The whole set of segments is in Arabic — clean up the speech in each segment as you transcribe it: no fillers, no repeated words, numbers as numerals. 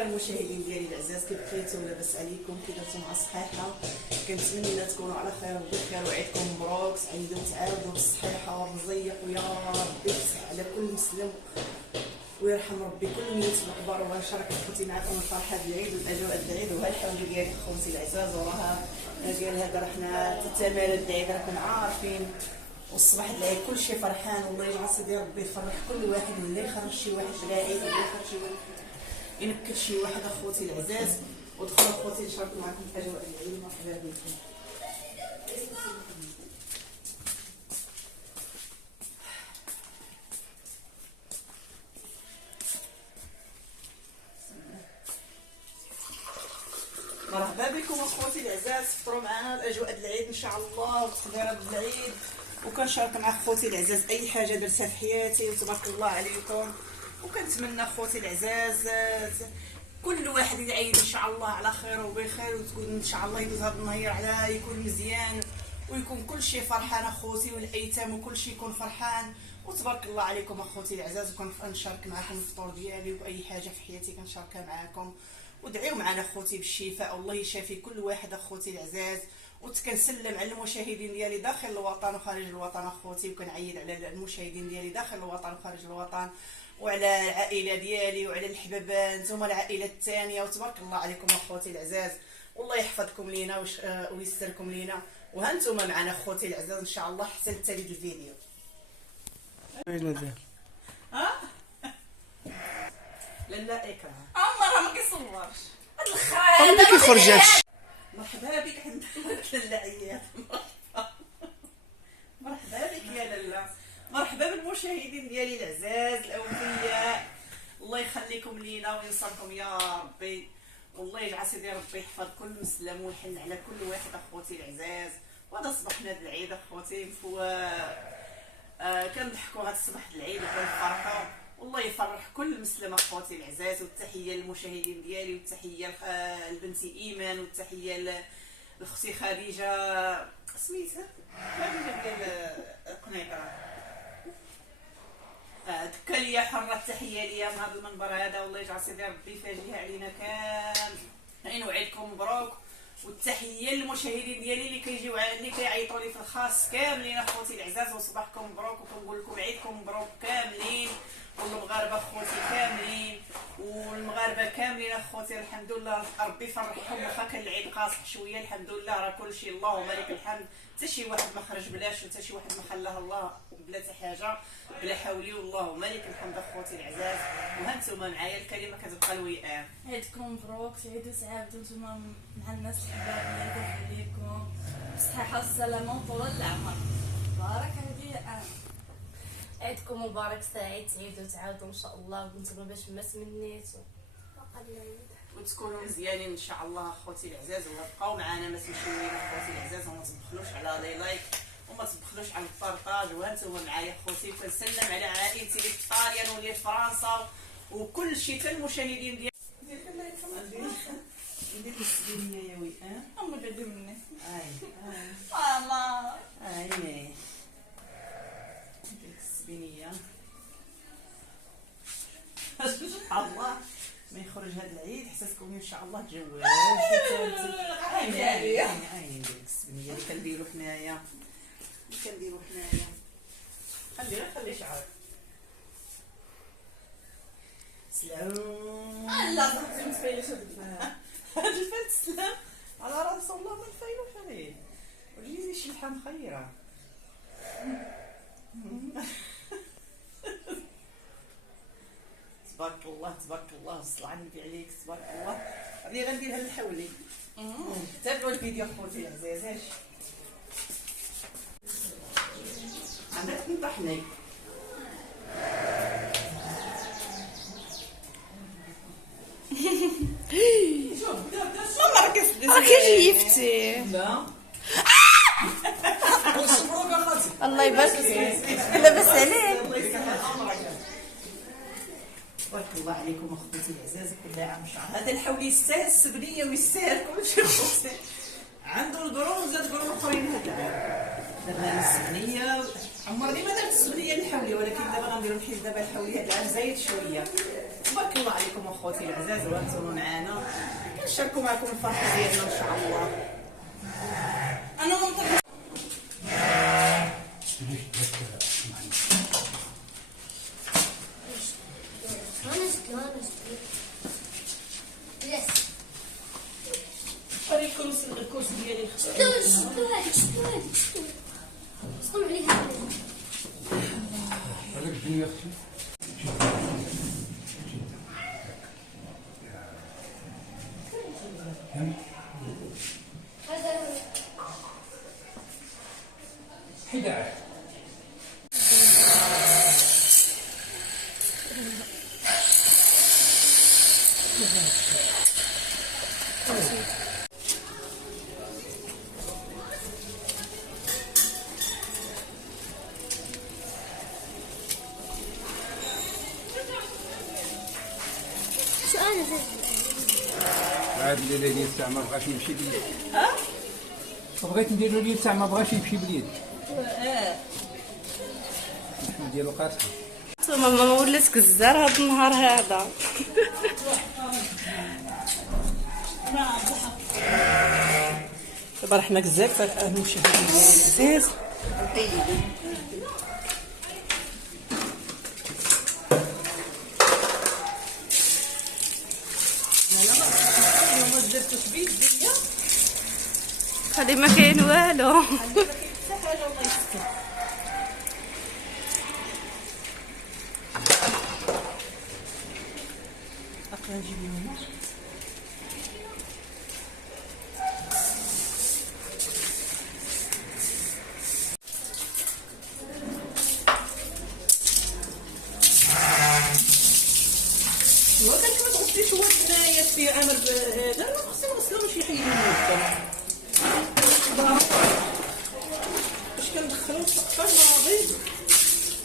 خير المشاهدين ديالي العزاز، كيف بقيتو؟ لاباس عليكم؟ كي درتو مع الصحيحه؟ كنتمنى تكونوا على خير وبخير وعيدكم مبروك، تعيدوا وتعاودوا بالصحيحه والرزيق، ويا ربي يفتح على كل مسلم ويرحم ربي كل ميت مقبر. ونشارك اخوتي معكم الفرحه ديال العيد والاجواء ديال العيد وهالحوله ديالي اخوتي العزاز. وراها ديال هذا رحنا التمارين العيد راكم عارفين، والصباح العيد كلشي فرحان. والله يجعل سيدي ربي يفرح كل واحد، ولا يخرج شي واحد بلا عيد، ولا يخرج شي واحد ينكد شي واحد اخوتي العزاز. ودخلوا اخوتي نشارك معكم اجواء العيد. مرحبا بكم. مرحبا بكم اخوتي العزاز، فطروا معنا الاجواء ديال العيد ان شاء الله والتحضيرات ديال العيد. وكنشارك مع اخوتي العزاز اي حاجه درتها في حياتي، وتبارك الله عليكم. وكنتمنى اخوتي العزاز كل واحد يعيد ان شاء الله على خير وبخير، وتكون ان شاء الله يدوز هذا النهار على يكون مزيان، ويكون كل شيء فرحان اخوتي، والايتام وكل شيء يكون فرحان. وتبارك الله عليكم اخوتي العزاز. وكنشارك معكم الفطور ديالي واي حاجه في حياتي كنشاركها معكم. ودعيو معنا اخوتي بالشفاء، والله يشافي كل واحد اخوتي العزاز. وكنسلم على المشاهدين ديالي داخل الوطن وخارج الوطن اخوتي، وكنعيد على المشاهدين ديالي داخل الوطن وخارج الوطن، وعلى العائله ديالي وعلى الحبابان نتوما العائله الثانيه. وتبارك الله عليكم اخوتي العزاز، والله يحفظكم لينا ويسركم لينا. وهانتوما معنا اخوتي العزاز ان شاء الله حتى لتالي الفيديو. لا اكراه عمرها ما كيصورش هاد اللي الخرا كيخرج هادشي. مرحبا بك عند لاله عياد. مرحبا بك يا لاله، مرحبا بالمشاهدين ديالي العزاز الاولياء. الله يخليكم لينا وينصركم يا ربي، والله يجعل سيدي ربي يحفظ كل مسلم ويحن على كل واحد اخوتي العزاز. وهذا صباحنا د العيد اخوتي كنضحكوا هذا الصباح د العيد وكنفرحوا. والله يفرح كل مسلم اخواتي العزاز. والتحيه للمشاهدين ديالي، والتحيه لبنتي ايمان، والتحيه لاختي خديجه سميتها خديجه ديال قنيطره. دكا ليا حره التحيه ليا من هذا المنبر هذا، والله يجعل سيدي ربي يفاجئها علينا كاملين وعيدكم مبروك. والتحيه للمشاهدين ديالي اللي كيجيو اللي كيعيطوا لي في الخاص كاملين اخوتي العزاز، وصباحكم مبروك. وكنقول لكم عيدكم مبروك كاملين، والمغاربه اخوتي كاملين والمغاربه كاملين اخوتي. الحمد لله ربي يفرحهم، واخا كان العيد قاصح شويه الحمد لله راه كلشي اللهم لك الحمد. حتى شي واحد ما خرج بلاش، وحتى شي واحد ما خلاه الله بلا حتى حاجه، بلا حولي واللهم لك الحمد اخوتي العزاز. وهانتوما معايا الكلمه كتبقى الوئام. عيدكم مبروك، تعيدوا تعاودوا نتوما مع الناس الحباب اللي يخليكم بالصحه والسلامه وطول العمر. بارك عليك. عيدكم مبارك، سعيد، تعيدوا تعاودوا ان شاء الله، وانتم باش ما تمنيتوا وتكونوا مزيانين ان شاء الله اخوتي العزاز. وتبقاو معنا ما تمشيو لينا اخوتي العزاز، وما تبخلوش على لي لايك، وما تبخلوش على البارطاج. وهانتوما معايا اخوتي، وكنسلم على عائلتي اللي في ايطاليا واللي في فرنسا وكل شيء، حتى المشاهدين ديالي. ندير السبينيه يا وئام. اما بدي مني ماما ندير السبينيه. سبحان الله ما يخرج هذا العيد حساسكم ان شاء الله تجوز. عيني ندير السبينيه اللي كنديرو حنايا، خلي شعرك سلام. لا صاحبتي ما تفيلش هاد جفات السلام على راس الله ما نفايلوش عليه. وجيزي الشلحه مخيره. تبارك الله تبارك الله، الصلاة على النبي عليك تبارك الله. راني غنديرها للحولي. تابعوا الفيديو اخوتي العزاز. عندك تنطحني ماما راكي جيفتي. لا الله يبارك فيك، لاباس عليك. تبارك الله عليكم اخوتي العزاز. كل عام شهر هذا الحول يستاهل السبنيه ويستاهل كلشي اخوتي. عنده القرون زاد قرون اخرين هذا العام. دابا انا السبنيه عمرني ما درت السبنيه الحولي، ولكن دابا غنديرو الحيت دابا الحولي هذا العام زايد شويه. تبارك الله عليكم اخوتي العزاز وانتم معنا كنشاركوا معكم الفرحه ديالنا ان شاء الله. انا منطق فري الكرسي ديالي شدو هاديك صقم عليها هذاك الدنيا اختي حدا سؤال عاد الليله ديال الساعه ما بغاش يمشي باليد. بغيت نديرو ليه الساعه ما بغاش يمشي باليد. شنو نديرو قاصحه. ماما ولات كزار هاد النهار هذا. دابا حنا بزاف المشاهدين ديالي العزاز ما درتوش بيديا خلي ما كاين والو. حتى حاجه الله يستر. اقرا نجيب لهم وكان ما تغسليش هو الثنايا في عامر هذا ما خصني نغسلو باش يحيدو الموسم باش كندخلو السقفه الماضي.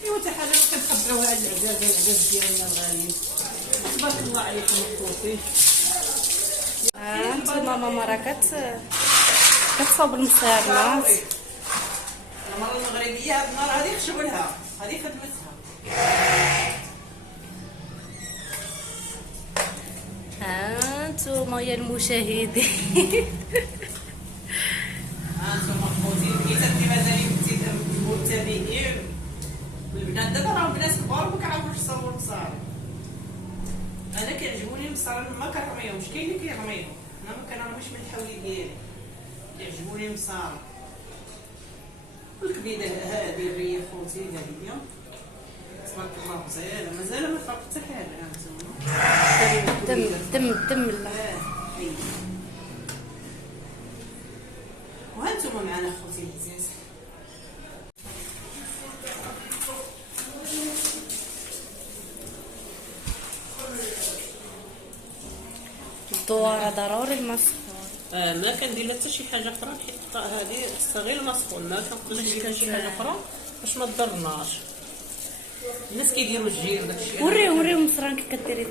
ايوا حتى حاجه ما كنخبعوها على العزاز ديالنا الغالي. تبارك الله عليكم اخوتي. انتما ماما راه كتصاوب المصيرات. المره المغربيه هاد النهار هادي شغلها هادي خدمتها. انتما يا المشاهدين. هانتوما اخوتي البنيتات اللي مازالين مبتدئين والبنات دابا راهم بنات كبار وما كيعرفوش يصاوبوا المصاري. انا كيعجبوني المصاري ما كنرميهمش، كاين اللي كيرميهم، انا ما كنرميش من الحولي ديالي، كيعجبوني المصاري. الكبيده هادي الريه خوتي هادي تبارك الله مزيانه مازال ما فرقت حتى حاجه. هانتوما دم لا. وهانتوما معنا خوتي العزاز. الدوار ضروري المسحور. ما كندير حتى شي حاجه اخرى حيت هذه غير المسخون، ما كنقدرش ندير شي حاجه اخرى باش ما تضرناش. الناس كيديروا الجير داكشي. وريهم مصران كي كديري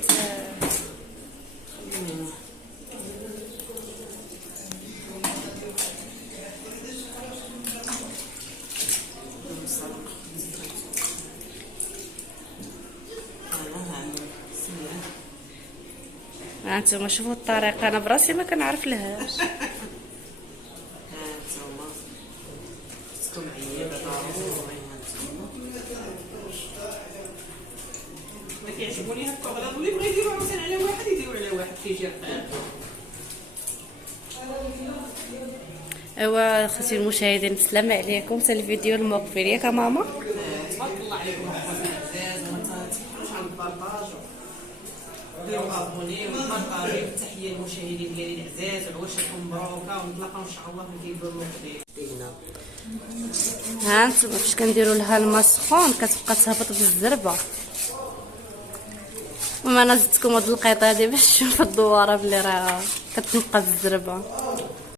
هانتوما شوفوا الطريقه، انا براسي ما كنعرف لهاش. هانتوما خصكم عيبه ضروري. هانتوما ما كيعجبوني هكا اغراض اللي بغا يديروا مثلا على واحد يديروا على واحد كيجي رقاق. ايوا خوتي المشاهدين السلام عليكم، حتى الفيديو المقبل ياك ماما. تبارك الله عليكم اخواتي العزاز، وما تبخلوش على البارطاج ديروا ابوني وبارطاجي. تحيه للمشاهدين ديالي العزاز وعواشركم مبروكه، ونتلاقاو ان شاء الله في الفيديو المقبل. هانتوما فاش كنديروا لها الماء سخون كتبقى تهبط بالزربه. وما انا زدتكم هاد القيطه هادي باش تشوفوا الدواره بلي راه كتنقى بالزربه.